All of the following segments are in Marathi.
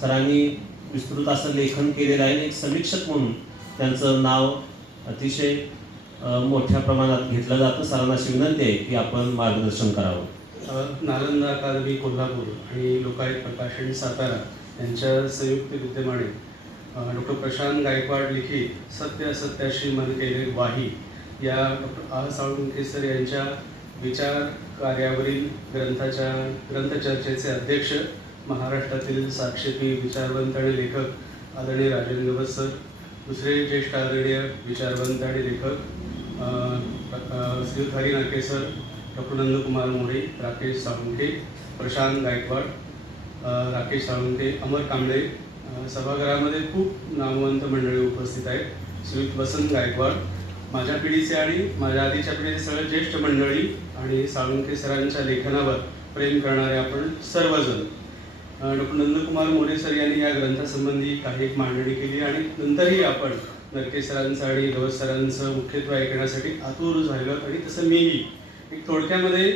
सरांनी विस्तृत असं लेखन केलेलं आहे. एक समीक्षक म्हणून त्यांचं नाव अतिशय मोठ्या प्रमाणात घेतलं जातं. सरांना अशी विनंती आहे की आपण मार्गदर्शन करावं. नालंदा अकादमी कोल्हापूर आणि लोकायुक्त प्रकाशन सातारा यांच्या संयुक्त विद्यमाने डॉक्टर प्रशांत गायकवाड लिखित सत्य असत्याशी मन केले वाही या डॉक्टर आह साळुंखे सर यांच्या विचार कार्यावरील ग्रंथचर्चेचे अध्यक्ष, महाराष्ट्रातील साक्षेपी विचारवंत आणि लेखक आदरणीय राजेंद्र गवस सर, दुसरे ज्येष्ठ आदरणीय विचारवंत आणि लेखक श्री हरी नाके सर, डॉक्टर नंदकुमार मोरे, राकेश साळुंखे, प्रशांत गायकवाड, राकेश साळुंखे, अमर कांबळे. सभागृहामध्ये खूप नामवंत मंडळी उपस्थित आहेत. श्री वसंत गायकवाड, माझ्या पिढीचे आणि माझ्या आधीच्या पिढीचे सगळे ज्येष्ठ मंडळी आणि साळुंखे सरांच्या लेखनावर प्रेम करणारे आपण सर्वजण. डॉक्टर नंदकुमार मोरे सर यांनी या ग्रंथासंबंधी काही एक मांडणी केली आणि नंतरही आपण नरके सरांचं आणि गवस सरांचं मुख्यत्वे ऐकण्यासाठी आतुर झालो. आणि तसं मीही एक थोडक्यामध्ये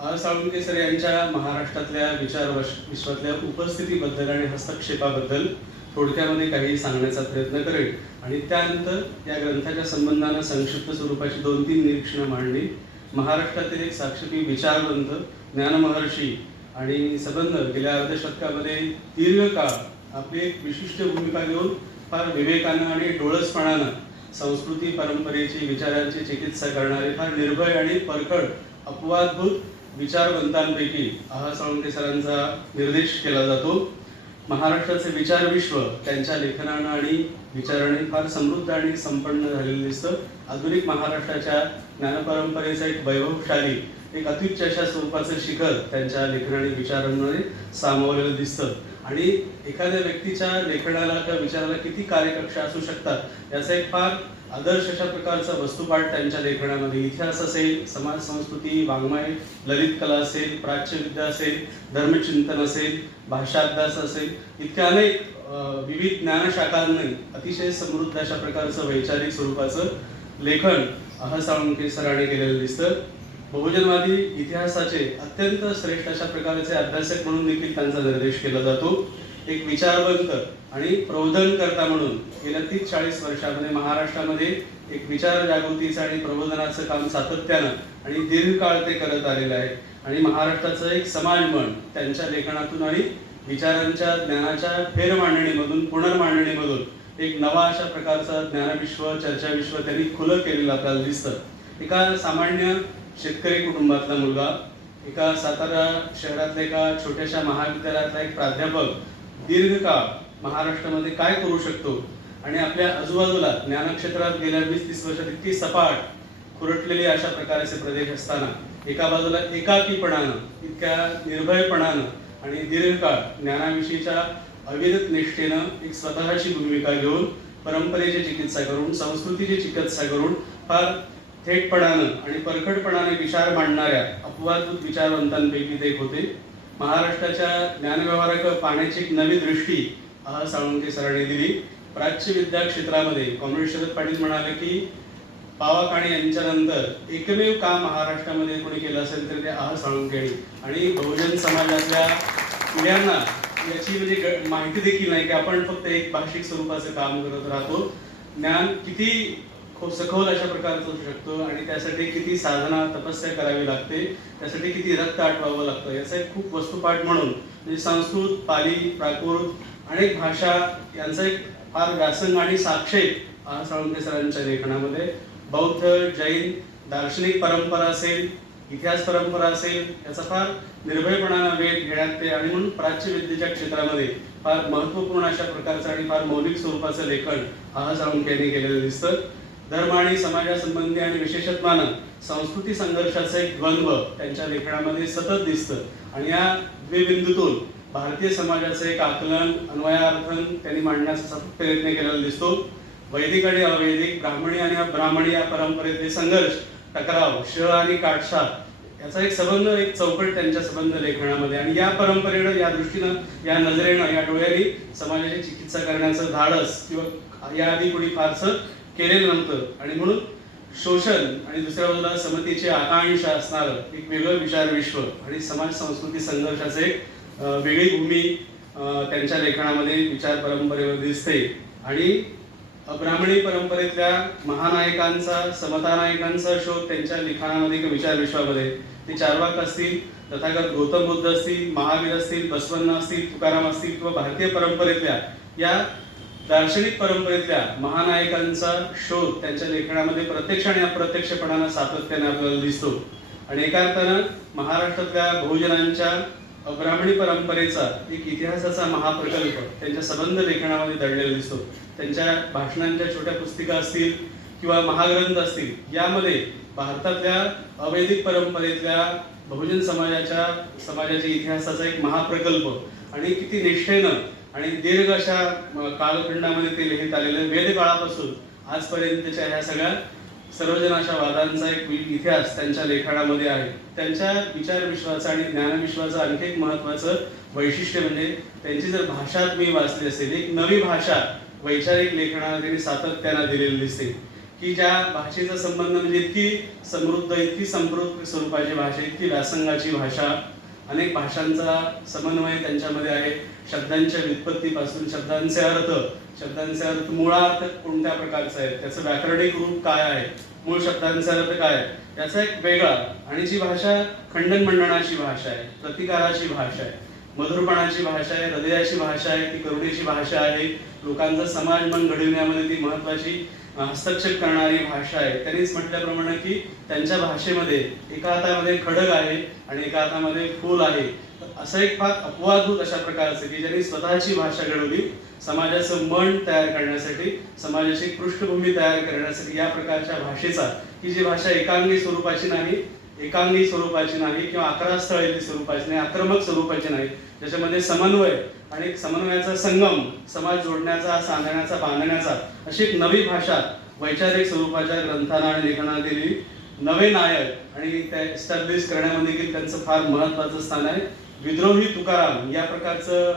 आह साळुंखे सर यांच्या महाराष्ट्रातल्या विचार विश्वातल्या उपस्थितीबद्दल आणि हस्तक्षेपाबद्दल थोडक्यामध्ये काही सांगण्याचा प्रयत्न करेल आणि त्यानंतर या ग्रंथाच्या संबंधानं संक्षिप्त स्वरूपाची 2-3 निरीक्षणं मांडली. महाराष्ट्रातील एक साक्षेपी विचारवंत, ज्ञानमहर्षी आणि संबंध गेल्या अर्धशतकामध्ये दीर्घकाळ आपली एक विशिष्ट भूमिका घेऊन फार विवेकानं आणि डोळसपणानं संस्कृती परंपरेची विचारांची चिकित्सा करणारे फार निर्भय आणि परखड अपवादभूत विचारवंतांपैकी आह साळुंखे सरांचा निर्देश केला जातो. महाराष्ट्राचे विचार विश्व त्यांच्या लेखनानं आणि विचाराने फार समृद्ध आणि संपन्न झालेलं दिसतं. आधुनिक महाराष्ट्राच्या ज्ञानपरंपरेचा एक वैभवशाली, एक अत्युच्च अशा स्वरूपाचं शिखर त्यांच्या लेखनाने विचारांमध्ये सामावलेलं दिसतं. आणि एखाद्या व्यक्तीच्या लेखनाला किंवा विचाराला किती कार्यकक्ष असू शकतात याचा एक फार आदर्श अशा प्रकारचा वस्तुपाठ त्यांच्या लेखनामध्ये. इतिहास असेल, समाज संस्कृती, वाङ्मय, ललित कला असेल, प्राच्यविद्या असेल, धर्मचिंतन असेल, भाषा अभ्यास असेल, इतक्या अनेक विविध ज्ञानशाखांनी अतिशय समृद्ध अशा प्रकारचं वैचारिक स्वरूपाचं लेखन आह साळुंखे सरांनी केलेलं दिसतं. बहुजनवादी इतिहासाचे अत्यंत श्रेष्ठ अशा प्रकारचे अभ्यासक म्हणून देखील त्यांचा निर्देश केला जातो. एक विचारवंत आणि प्रबोधनकर्ता म्हणून गेल्या 30-40 वर्षामध्ये महाराष्ट्रामध्ये एक विचार जागृतीचं आणि प्रबोधनाचं काम सातत्यानं आणि दीर्घकाळ ते करत आलेलं आहे. आणि महाराष्ट्राचं एक समाजमन त्यांच्या लेखनातून आणि विचारांच्या ज्ञानाच्या फेरमांडणीमधून, पुनर्मांडणीमधून एक नवा अशा प्रकारचा ज्ञानविश्व, चर्चाविश्व त्यांनी खुलं केलेलं आपल्याला दिसतं. एका सामान्य शेतकरी कुटुंबातला मुलगा, एका सातारा शहरातल्या एका छोट्याशा महाविद्यालयातला एक प्राध्यापक दीर्घकाळ महाराष्ट्रामध्ये काय करू शकतो आणि आपल्या आजूबाजूला ज्ञानक्षेत्रात गेल्या 20-30 वर्षात इतकी सपाट खुरटलेली अशा प्रकारचे प्रदेश असताना एका बाजूला एकाकीपणानं, इतक्या निर्भयपणानं आणि दीर्घकाळ ज्ञानाविषयीच्या अविरत निष्ठेनं एक स्वतःची भूमिका घेऊन, परंपरेची चिकित्सा करून, संस्कृतीची चिकित्सा करून फार थेटपणानं आणि परखडपणाने विचार मांडणाऱ्या अपवादभूत विचारवंतांपैकी ते एक होते. महाराष्ट्राच्या ज्ञानव्यवहाराकडे पाहण्याची एक नवी दृष्टी आह साळुंखे सरांनी दिली. प्राच्यविद्या क्षेत्रामध्ये कॉम्रेड शरद पाटील म्हणाले की पावाकाणे यांच्यानंतर एकमेव काम महाराष्ट्रामध्ये कोणी केलं असेल तर ते आह साळुंखे. आणि बहुजन समाजातल्या पिढ्यांना याची म्हणजे माहिती देखील नाही की आपण फक्त एक भाषिक स्वरूपाचं काम करत राहतो. ज्ञान किती खूप सखोल अशा प्रकारचं असू शकतो आणि त्यासाठी किती साधना, तपस्या करावी लागते, त्यासाठी किती रक्त आटवावं लागतं याचा एक खूप वस्तुपाठ म्हणून म्हणजे संस्कृत, पाली, प्राकृत अनेक भाषा यांचा एक फार व्यासंग आणि साक्षेप आह साळुंखे सरांच्या लेखनामध्ये. बौद्ध, जैन, दार्शनिक परंपरा असेल, इतिहास परंपरा असेल, याचा फार निर्भयपणानं वेध घेण्यात ते आणि म्हणून प्राच्यविद्येच्या क्षेत्रामध्ये फार महत्त्वपूर्ण अशा प्रकारचं आणि फार मौलिक स्वरूपाचं लेखन आह साळुंखे यांनी केलेलं दिसतं. धर्म आणि समाजासंबंधी आणि विशेषत्वानं संस्कृती संघर्षाचं एक द्वंद्व त्यांच्या लेखनामध्ये सतत दिसतं. आणि या द्विबिंदूतून भारतीय समाजाचं एक आकलन, अन्वयार्थन त्यांनी मांडण्याचा सतत प्रयत्न केलेला दिसतो. वैदिक आणि अवैदिक, ब्राह्मणी आणि अब्राह्मणी या परंपरेतले संघर्ष, टकराव, श आणि काटछा याचा एक संबंध, एक चौकट त्यांच्या संबंध लेखनामध्ये. आणि या परंपरेनं, या दृष्टीनं, या नजरेनं, या डोळ्यांनी समाजाची चिकित्सा करण्याचं धाडस किंवा याआधी कोणी फारसं केलेलं नव्हतं. आणि म्हणून शोषण आणि दुसऱ्या बाजूला समतेची आकांक्षा असणारं एक वेगळं विचार विश्व आणि समाज संस्कृती संघर्षाचे एक वेगळी भूमी त्यांच्या लेखनामध्ये विचार परंपरेवर दिसते आणि अब्राह्मणी परंपरेतल्या महानायकांचा समतानायकांचा शोध त्यांच्या लिखाणामध्ये किंवा विचार विश्वामध्ये ते चार्वाक असतील, तथागत गौतम बुद्ध असतील, महावीर असतील, बसवण्ण असतील, तुकाराम असतील किंवा भारतीय परंपरेतल्या या दार्शनिक परंपरेतल्या महानायकांचा शोध त्यांच्या लेखनामध्ये प्रत्यक्ष आणि अप्रत्यक्षपणानं सातत्याने आपल्याला दिसतो. आणि एका अर्थानं महाराष्ट्रातल्या बहुजनांच्या अब्राह्मणी परंपरेचा एक इतिहासाचा महाप्रकल्प त्यांच्या संबंध लेखनामध्ये दडलेला दिसतो. त्यांच्या भाषणांच्या छोट्या पुस्तिका असतील किंवा महाग्रंथ असतील, यामध्ये भारतातल्या अवैदिक परंपरेतल्या बहुजन समाजाच्या इतिहासाचा एक महाप्रकल्प आणि किती निष्ठेनं आणि दीर्घ अशा कालखंडामध्ये ते लिहित आलेले वेद काळापासून आजपर्यंतच्या ह्या सगळ्या सर्वजनाच्या वादांचा एक इतिहास त्यांच्या लेखनामध्ये आहे. त्यांच्या विचार विश्वाचं आणि ज्ञानविश्वाचं आणखी एक महत्त्वाचं वैशिष्ट्य म्हणजे त्यांची जर भाषा मी वाचली असेल, एक नवी भाषा वैचारिक लेखनाला त्यांनी सातत्यानं दिलेली दिसते की ज्या भाषेचा संबंध म्हणजे इतकी समृद्ध, इतकी समृद्ध स्वरूपाची भाषा, इतकी व्यासंगाची भाषा, अनेक भाषांचा समन्वय त्यांच्यामध्ये आहे. शब्दांच्या व्युत्पत्तीपासून शब्दांचे अर्थ, मुळार्थ कोणत्या प्रकारचा आहे, त्याचं व्याकरणिक रूप काय आहे, मूळ शब्दांचा अर्थ काय आहे, याचा एक वेगळा आणि जी भाषा खंडन मंडनाची भाषा आहे, प्रतिकाराची भाषा आहे, मधुरपणाची भाषा आहे, हृदयाची भाषा आहे, ती करुणेची भाषा आहे, लोकांचा समाज मन घडविण्यामध्ये ती महत्वाची हस्तक्षेप करणारी भाषा आहे. त्यांनीच म्हटल्याप्रमाणे की त्यांच्या भाषेमध्ये एका हातामध्ये खडग आहे आणि एका हातामध्ये फूल आहे. असं एक फार अपवादभूत अशा प्रकारचं की ज्यांनी स्वतःची भाषा घडवली समाजाचं मन तयार करण्यासाठी, समाजाची पृष्ठभूमी तयार करण्यासाठी, या प्रकारच्या भाषेचा की जी भाषा एकांगी स्वरूपाची नाही किंवा आक्रमक स्वरूपाची नाही, ज्याच्यामध्ये समन्वय आणि समन्वयाचा संगम, समाज जोडण्याचा, सांगण्याचा, बांधण्याचा अशी एक नवी भाषा वैचारिक स्वरूपाच्या ग्रंथांना आणि लेखनाला दिली. नवे नायक आणि त्या एस्टॅब्लिश करण्यामध्ये देखील त्यांचं फार महत्त्वाचं स्थान आहे. विद्रोही तुकाराम या प्रकारचं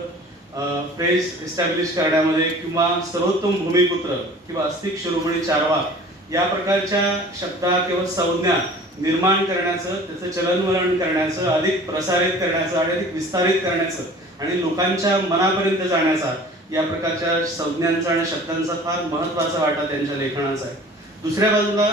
फ्रेज एस्टॅब्लिश करण्यामध्ये किंवा सर्वोत्तम भूमिपुत्र किंवा अस्तिक शिरोमणी चार्वाक या प्रकारच्या शब्दा किंवा संज्ञा निर्माण करण्याचं, त्याचं चलनवलन करण्याचं, अधिक प्रसारित करण्याचं आणि अधिक विस्तारित करण्याचं आणि लोकांच्या मनापर्यंत जाण्याचा या प्रकारच्या संज्ञांचा आणि शब्दांचा फार महत्त्वाचा वाटा त्यांच्या लेखनाचा आहे. दुसऱ्या बाजूला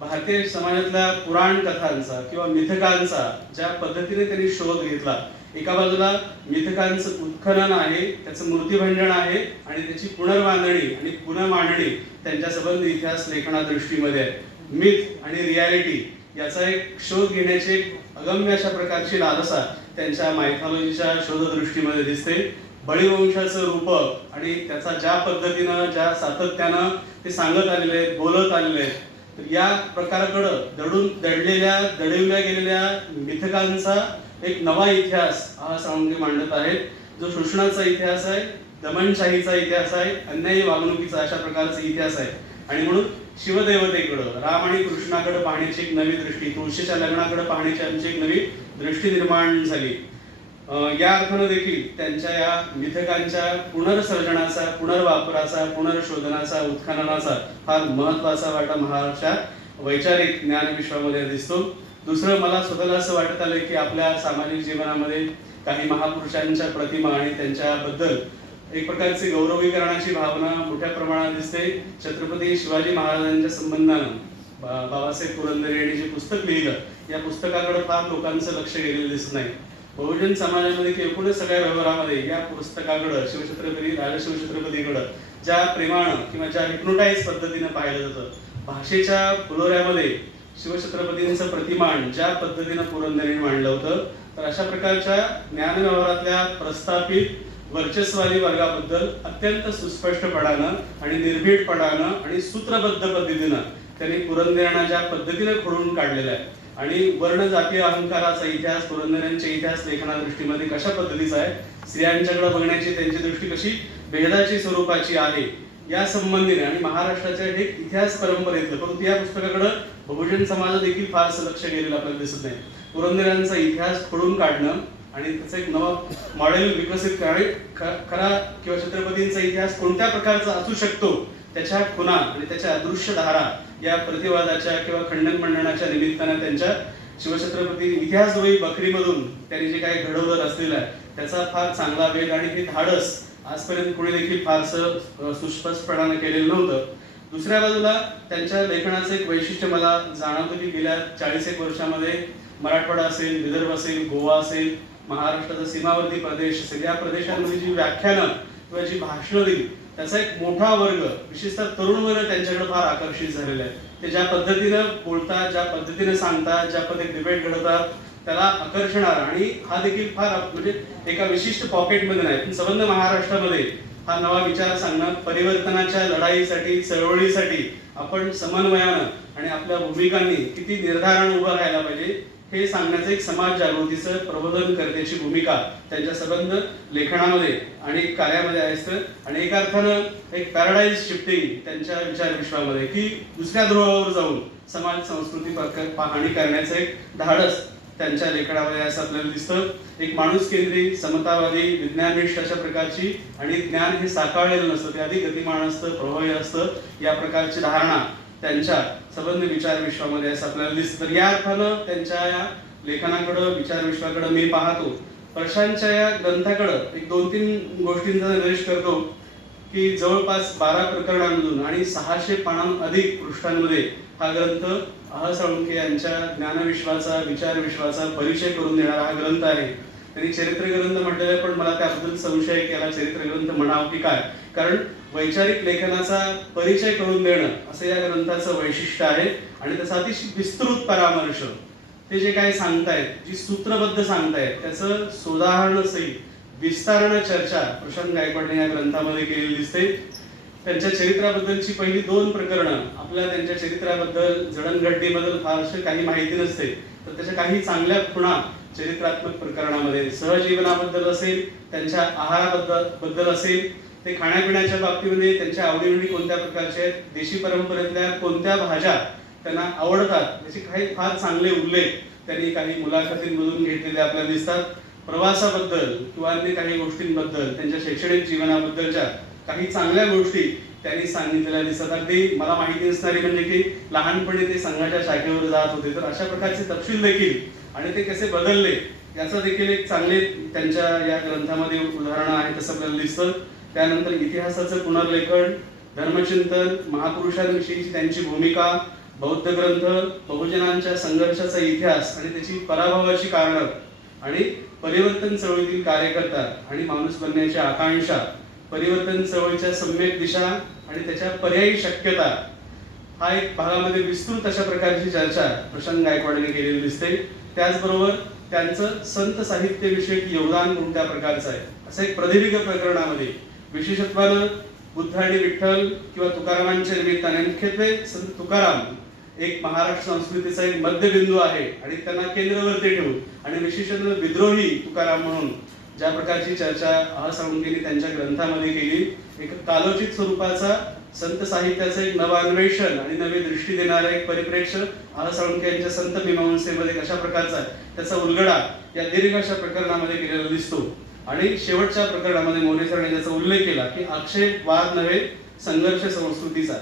भारतीय समाजातल्या पुराण कथांचा किंवा मिथकांचा ज्या पद्धतीने त्यांनी शोध घेतला, एका बाजूला मिथकांचं उत्खनन आहे, त्याचं मूर्तिभंजन आहे आणि त्याची पुनर्बांधणी आणि पुनर्मांडणी त्यांच्या संबंध इतिहास लेखना दृष्टीमध्ये आहे. मिथ आणि रियालिटी याचा एक शोध घेण्याची एक अगम्य अशा प्रकारची लालसा त्यांच्या मायथॉलॉजीच्या शोधदृष्टीमध्ये दिसते. बळीवंशाचं रूपक आणि त्याचा ज्या पद्धतीनं, ज्या सातत्यानं ते सांगत आलेले आहेत, बोलत आलेले आहेत, तर या प्रकाराकडं दडविल्या गेलेल्या मिथकांचा एक नवा इतिहास हा साळुंखे मांडत आहेत, जो शोषणाचा इतिहास आहे, दमनशाहीचा इतिहास आहे, अन्यायी वागणुकीचा अशा प्रकारचा इतिहास आहे. आणि म्हणून शिवदेवतेकडं, राम आणि कृष्णाकडे पाहण्याची एक नवी दृष्टी, तुळशीच्या लग्नाकडे पाहण्याची आमची एक नवी दृष्टी निर्माण झाली. या अर्थानं देखील त्यांच्या या मिथकांच्या पुनर्सर्जनाचा, पुनर्वापराचा, पुनर्शोधनाचा, उत्खननाचा फार महत्त्वाचा वाटा महाराष्ट्रात वैचारिक ज्ञानविश्वामध्ये दिसतो. दुसरं, मला स्वतःला असं वाटत आलं की आपल्या सामाजिक जीवनामध्ये काही महापुरुषांच्या प्रतिमा आणि त्यांच्याबद्दल एक प्रकारची गौरवीकरणाची भावना मोठ्या प्रमाणात दिसते. छत्रपती शिवाजी महाराजांच्या संबंधानं बाबासाहेब पुरंदरे यांनी जे पुस्तक लिहिलं, या पुस्तकाकडे फार लोकांचं लक्ष गेलेलं दिसत नाही. बहुजन समाजामध्ये की एकूणच सगळ्या व्यवहारामध्ये या पुस्तकाकडं, राजशिवछत्रपतीकडं ज्या प्रेमानं किंवा ज्या हिप्नोटाईज पद्धतीनं पाहिलं जातं, भाषेच्या फुलोऱ्यामध्ये शिवछत्रपतींचं प्रतिमान ज्या पद्धतीनं पुरंदरेंनी मांडलं होतं, तर अशा प्रकारच्या ज्ञानव्यवहारातल्या प्रस्थापित वर्चस्वादी वर्गाबद्दल अत्यंत सुस्पष्टपणानं आणि निर्भीडपणानं आणि सूत्रबद्ध पद्धतीनं त्यांनी पुरंदरेंना ज्या पद्धतीनं खोडून काढलेला आहे आणि वर्ण जातीय अहंकाराचा इतिहास पुरंदरेंच्या इतिहास लेखना दृष्टीमध्ये कशा पद्धतीचा आहे, स्त्रियांच्याकडे बघण्याची त्यांची दृष्टी कशी भेदाची स्वरूपाची आहे, या संबंधीने आणि महाराष्ट्राच्या एक इतिहास परंपरेतलं, परंतु या पुस्तकाकडे बहुजन समाज देखील फारसं लक्ष गेलेलं आपल्याला दिसत नाही. पुरंदरेंचा इतिहास खोडून काढणं आणि त्याचं एक नवं मॉडेल विकसित करणे, खरा किंवा छत्रपतींचा इतिहास कोणत्या प्रकारचा असू शकतो, त्याच्या खुणा आणि त्याच्या अदृश्य धारा या प्रतिवादाच्या किंवा खंडन मंडनाच्या निमित्तानं त्यांच्या शिवछत्रपती इतिहासद्रोही बखरीमधून त्यांनी जे काही घडवलं असलेलं आहे त्याचा फार चांगला वेग आणि हे धाडस आजपर्यंत कोणी देखील फारसं सुस्पष्टपणाने केलेलं नव्हतं. दुसऱ्या बाजूला त्यांच्या लेखनाचं एक वैशिष्ट्य मला जाणवतं की गेल्या 40 वर्षामध्ये मराठवाडा असेल, विदर्भ असेल, गोवा असेल, महाराष्ट्राचा सीमावर्ती प्रदेश, सगळ्या प्रदेशांमध्ये जी व्याख्यानं किंवा जी भाषणं दिली त्याचा एक मोठा वर्ग, विशेषतः तरुण वर्ग त्यांच्याकडे फार आकर्षित झालेला आहे. ते ज्या पद्धतीनं बोलतात, ज्या पद्धतीनं सांगतात, ज्या पद्धतीने डिबेट घडवतात त्याला आकर्षणार, आणि हा देखील फार म्हणजे एका विशिष्ट पॉकेटमध्ये नाही पण संबंध महाराष्ट्रामध्ये हा नवा विचार सांगणं, परिवर्तनाच्या लढाईसाठी, चळवळीसाठी आपण समन्वयानं आणि आपल्या भूमिकांनी किती निर्धारानं उभं राहायला पाहिजे हे सांगण्याचं एक समाज जागृतीचं प्रबोधन करण्याची भूमिका त्यांच्या संबंध लेखनामध्ये आणि कार्यामध्ये असतं. आणि एका अर्थानं एक पॅराडाईज शिफ्टिंग त्यांच्या विचार विश्वामध्ये की दुसऱ्या ध्रुवावर जाऊन समाज संस्कृती पाहणी करण्याचं एक धाडस त्यांच्या लेखनामध्ये असं आपल्याला दिसतं. एक माणूस केंद्रित, समतावादी, विज्ञाननिष्ठ अशा प्रकारची, आणि ज्ञान हे साकारलेलं नसतं, ते अधिक गतिमान असतं, प्रभावी असतं, या प्रकारची धारणा त्यांच्या संबंध विचार विश्वामध्ये असं आपल्याला दिसतं. तर या अर्थानं त्यांच्या या लेखनाकडं, विचार विश्वाकडं मी पाहतो. प्रशांतच्या या ग्रंथाकडं एक 2-3 गोष्टींचा निर्देश करतो की जवळपास 12 प्रकरणांमधून आणि 600 पानांहून अधिक पृष्ठांमध्ये हा ग्रंथ साळुंखे यांच्या ज्ञानविश्वाचा, विचार विश्वाचा परिचय करून देणारा हा ग्रंथ आहे. त्यांनी चरित्र ग्रंथ म्हटलेला आहे, पण मला त्याबद्दल संशय आहे की याला चरित्र ग्रंथ म्हणावं की काय, कारण वैचारिक लेखनाचा परिचय करून देणं असं या ग्रंथाचं वैशिष्ट्य आहे. आणि त्याचा अतिशय विस्तृत परामर्श, ते जे काय सांगतायत, जी सूत्रबद्ध सांगतायत, त्याचं सोदाहरणसहित विस्तारानं चर्चा प्रशांत गायकवाडने या ग्रंथामध्ये केलेली दिसते. त्यांच्या चरित्राबद्दलची पहिली 2 प्रकरणं आपल्याला त्यांच्या चरित्राबद्दल, जडणघडणीबद्दल फारसं काही माहिती नसते, तर त्याच्या काही चांगल्या खुणा चरित्रात्मक प्रकरणामध्ये, सहजीवनाबद्दल असेल, त्यांच्या आहाराबद्दल असेल, ते खाण्यापिण्याच्या बाबतीमध्ये त्यांच्या आवडीनिवडी कोणत्या प्रकारच्या आहेत, देशी परंपरेतल्या कोणत्या भाज्या त्यांना आवडतात, याचे काही फार चांगले उल्लेख त्यांनी काही मुलाखतींमधून घेतलेले आपल्याला दिसतात. प्रवासाबद्दल किंवा अन्य काही गोष्टींबद्दल, त्यांच्या शैक्षणिक जीवनाबद्दलच्या काही चांगल्या गोष्टी त्यांनी सांगितलेल्या दिसतात. अगदी मला माहिती नसणारी म्हणजे की लहानपणी ते संघाच्या शाखेवर जात होते, तर अशा प्रकारचे तपशील देखील आणि ते कसे बदलले याचं देखील एक चांगले त्यांच्या या ग्रंथामध्ये उदाहरणं आहेत असं आपल्याला दिसतं. त्यानंतर इतिहासाचं पुनर्लेखन, धर्मचिंतन, महापुरुषांविषयीची त्यांची भूमिका, बौद्ध ग्रंथ, बहुजनांच्या संघर्षाचा इतिहास आणि त्याची पराभवाची कारणं, आणि परिवर्तन चळवळीतील कार्यकर्ता आणि माणूस बनण्याची आकांक्षा, परिवर्तन चळवळीच्या सम्यक दिशा आणि त्याच्या पर्यायी शक्यता, हा एक भागामध्ये विस्तृत अशा प्रकारची चर्चा प्रशांत गायकवाडने केलेली दिसते. त्याचबरोबर त्यांचं संत साहित्यविषयक योगदान कोणत्या प्रकारचं आहे असं एक प्रदीर्घ प्रकरणामध्ये, विशेषत्वानं बुद्ध आणि विठ्ठल किंवा तुकारामांच्या निमित्ताने, मुख्यत्वे संत तुकाराम एक महाराष्ट्र संस्कृतीचा एक मध्यबिंदू आहे आणि त्यांना केंद्रवरती ठेवून, आणि विशेषतः विद्रोही तुकाराम म्हणून ज्या प्रकारची चर्चा साळुंखेंनी त्यांच्या ग्रंथामध्ये केली, एक कालोचित स्वरूपाचा संत साहित्याचं एक नवान्वेषण आणि नवी दृष्टी देणारा एक परिप्रेक्ष्य साळुंखे यांच्या संत मीमांसेमध्ये कशा प्रकारचा आहे त्याचा उलगडा या दीर्घ अशा प्रकरणामध्ये केलेला दिसतो. आणि शेवटच्या प्रकरणामध्ये मोरे सरांनी ज्याचा उल्लेख केला की आक्षेप वाद नव्हे, संघर्ष संस्कृतीचा,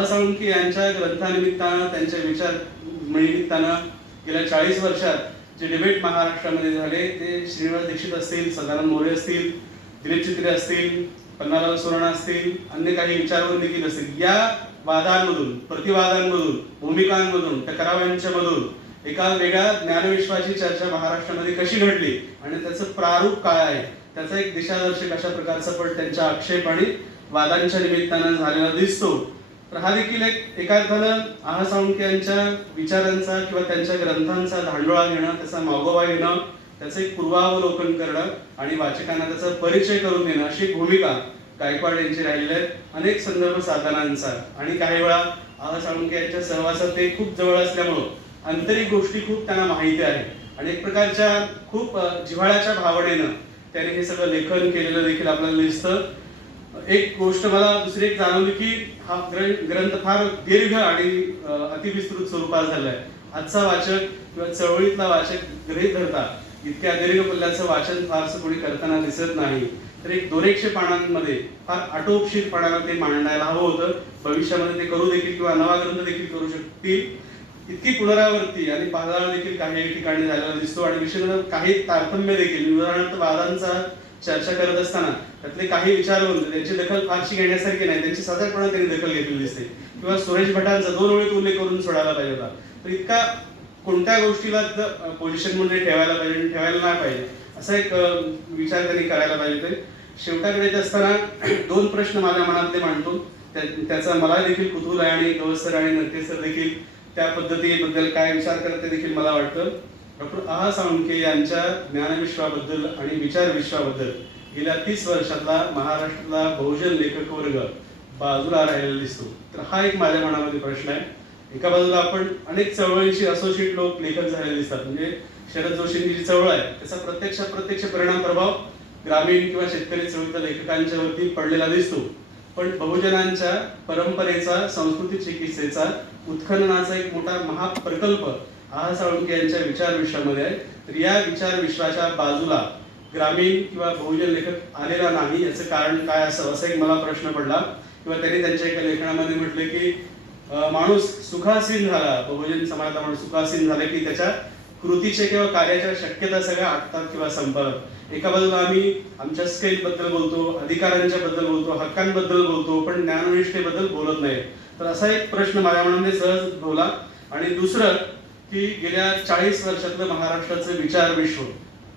साळुंखे यांच्या ग्रंथानिमित्तानं, त्यांच्या विचार निमित्तानं गेल्या 40 वर्षात जे डिबेट महाराष्ट्रामध्ये झाले, ते श्रीनिवास दीक्षित असतील, सदानंद मोरे असतील, दिलीप चित्रे असतील, पन्नालाल सुराणा असतील, अन्य काही विचारवंत देखील असतील, या वादांमधून, प्रतिवादांमधून, भूमिकांमधून, टकरावांच्या मधून एका वेगळ्या ज्ञानविश्वाची चर्चा महाराष्ट्रामध्ये कशी घडली आणि त्याचं प्रारूप काय आहे, त्याचा एक दिशादर्शक अशा प्रकारचा पण त्यांच्या आक्षेप आणि वादांच्या निमित्तानं झालेला दिसतो. तर हा देखील एक एका अर्थानं साळुंखे यांच्या विचारांचा किंवा त्यांच्या ग्रंथांचा धांडोळा घेणं, त्याचा मागोवा घेणं, त्याचं एक पूर्वावलोकन करणं आणि वाचकांना त्याचा परिचय करून देणं, अशी भूमिका गायकवाड यांची राहिलेली आहे अनेक संदर्भ साधनांचा. आणि काही वेळा साळुंखे यांच्या सहवासात ते खूप जवळ असल्यामुळं आंतरिक गोष्टी खूप त्यांना माहिती आहे आणि एक प्रकारच्या खूप जिव्हाळ्याच्या भावनेनं त्याने हे सगळं लेखन केलेलं देखील आपल्याला दिसतं. एक गोष्ट मला दुसरी एक जाणवली की हा ग्रंथ फार दीर्घ आणि अतिविस्तृत स्वरूपात झालाय. आजचा वाचक किंवा चळवळीतला वाचक गृहीत धरता इतक्या दीर्घ पल्ल्याचं वाचन फारसं कोणी करताना दिसत नाही. तर एक 200 पानांमध्ये फार आटोपशीरपणानं ते मांडायला हवं होतं. भविष्यामध्ये ते करू देखील किंवा नवा ग्रंथ देखील करू शकतील. इतकी पुनरावृत्ती आणि पाहणारा देखील काही ठिकाणी झालेला दिसतो आणि विशेषतः काही तारतम्य देखील, उदाहरणार्थ वादांचा चर्चा करत असताना त्यातले काही विचारवंत त्यांची दखल फारशी घेण्यासारखी नाही, त्यांची साधारणपणे त्यांनी दखल घेतलेली दिसते. किंवा सुरेश भटांचा 2 ओळीत उल्लेख करून सोडायला पाहिजे होता. तर इतका कोणत्या गोष्टीला पोझिशन मध्ये ठेवायला पाहिजे, ठेवायला नाही पाहिजे, असा एक विचार त्यांनी करायला पाहिजे. शेवटाकडे येत असताना 2 प्रश्न माझ्या मनातले मांडतो. त्याचा मला देखील कुतूहल आहे आणि गवस सर आणि नरके सर देखील त्या पद्धतीबद्दल काय विचार करते देखील मला वाटतं. डॉक्टर आहा साळुंखे यांच्या ज्ञानविश्वाबद्दल आणि विचार विश्वाबद्दल गेल्या 30 वर्षातला महाराष्ट्रातला बहुजन लेखक वर्ग बाजूला राहिलेला दिसतो. तर हा एक माझ्या मनामध्ये प्रश्न आहे. एका बाजूला आपण अनेक चळवळींची असोसिएट लोक लेखक झालेले दिसतात, म्हणजे शरद जोशींची जी चळवळ आहे त्याचा प्रत्यक्ष परिणाम प्रभाव ग्रामीण किंवा शेतकरी चळवळीच्या लेखकांच्या वरती पडलेला दिसतो. पण बहुजनांच्या परंपरेचा, संस्कृती चिकित्सेचा, उत्खननाचा एक मोठा महाप्रकल्प आहा साळुंखे यांच्या विचार विश्वामध्ये आहे. तर या विचार विश्वाच्या बाजूला ग्रामीण किंवा बहुजन लेखक आलेला नाही, याचं कारण काय असावं असा एक मला प्रश्न पडला. किंवा त्यांनी त्यांच्या एका लेखनामध्ये म्हटले की माणूस सुखासीन झाला, बहुजन समाजाचा माणूस सुखासीन झाला की त्याच्या कृतीचे किंवा कार्याच्या शक्यता सगळ्या आटतात किंवा संपतात. एका बाजूला आम्ही आमच्या स्केल बद्दल बोलतो, अधिकारांच्या बद्दल बोलतो, हक्कांबद्दल बोलतो, पण ज्ञाननिष्ठेबद्दल बोलत नाही. तर असा एक प्रश्न माझ्या मनामध्ये सहज बोला. आणि दुसरं की गेल्या 40 वर्षातलं महाराष्ट्राचं विचार विश्व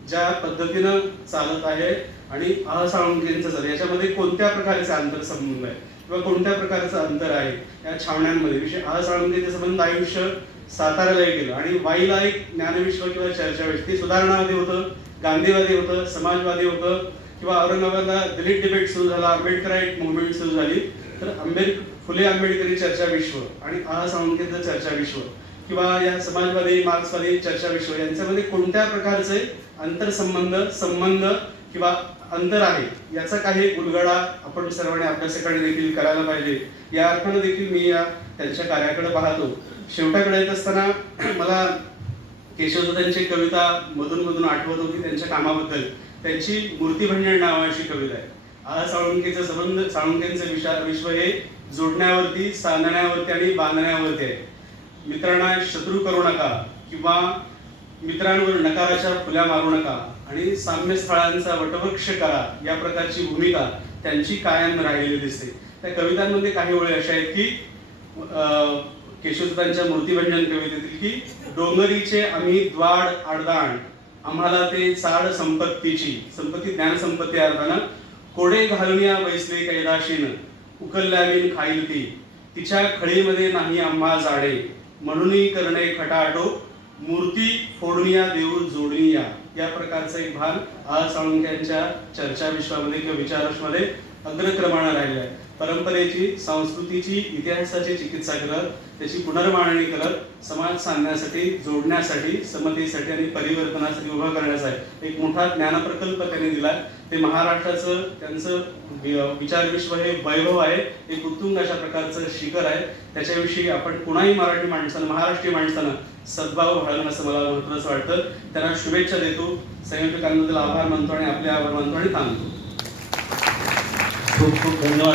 ज्या पद्धतीनं चालत आहे आणि आहा साळुंखेंचं चालत, याच्यामध्ये कोणत्या प्रकारचे आंतरसंबंध आहे किंवा कोणत्या प्रकारचं अंतर आहे या छावण्यांमध्ये. विषय आहा साळुंखेंचे संबंध आयुष्य साताऱ्याला गेलं आणि वाईला एक ज्ञानविश्व किंवा चर्चा विश्व, ते सुधारणावादी होतं, गांधीवादी होतं, समाजवादी होतं. किंवा औरंगाबादला दलित डिबेट सुरू झाला, आंबेडकराईट मुवमेंट सुरू झाली. तर फुले आंबेडकरी चर्चा विश्व आणि आहा साळुंखेंचं चर्चा विश्व किंवा या समाजवादी मार्क्सवादी चर्चा विश्व यांच्यामध्ये कोणत्या प्रकारचे संबंध किंवा अंतर आहे याचा काही उलगडा आपण सर्वांनी अभ्यासाकडे देखील करायला पाहिजे. या अर्थानं देखील मी या त्यांच्या कार्याकडे पाहतो. शेवटाकडे येत असताना मला केशवदत्तांची कविता मधून आठवत होती त्यांच्या कामाबद्दल. त्यांची मूर्तिभंजन नावाची कविता आहे. आहा साळुंखेंचं विचार विश्व हे जोडण्यावरती, सांधण्यावरती आणि बांधण्यावरती आहे. मित्रांना शत्रू करू नका किंवा मित्रांवर नकाराच्या फुल्या मारू नका आणि साम्य स्थळांचा वटवृक्ष करा, या प्रकारची भूमिका त्यांची कायम राहिलेली दिसते. त्या कवितांमध्ये काही ओळी अशा आहेत की केशवदत्तांच्या मूर्तिभंजन कवितेतील की डोंगरीचे आम्ही द्वाड आडदाण, आम्हाला ते चाड संपत्तीची, संपत्ती ज्ञानसंपत्ती अर्थानं, कोडे घालून या वैसले कैलाशीन, उकलल्यावीन खाईल ती, तिच्या खळीमध्ये नाही आम्हा जाडे, म्हणून करणे खटाटो, मूर्ती फोडणिया देऊ जोडणिया, या प्रकारचं एक भाग आहा साळुंखेंच्या चर्चा विश्वामध्ये किंवा विचार विश्वामध्ये अग्रक्रमाने राहिलेला आहे. परंपरेची, संस्कृतीची, इतिहासाची चिकित्सा करत, त्याची पुनर्मांडणी करत, समाज सांधण्यासाठी, जोडण्यासाठी, समतेसाठी आणि परिवर्तनासाठी उभा करण्याचा एक मोठा ज्ञानप्रकल्प त्यांनी दिला. ते महाराष्ट्राचं त्यांचं विचार विश्व हे वैभव आहे, एक उत्तुंग अशा प्रकारचं शिखर आहे. त्याच्याविषयी आपण कुणाही मराठी माणसानं, महाराष्ट्रीय माणसानं सद्भाव बाळगणं असं मला महत्त्वाचं वाटतं. त्यांना शुभेच्छा देतो, संयोजकांबद्दल आभार मानतो आणि आपले आभार मानतो आणि थांबतो. खूप खूप धन्यवाद.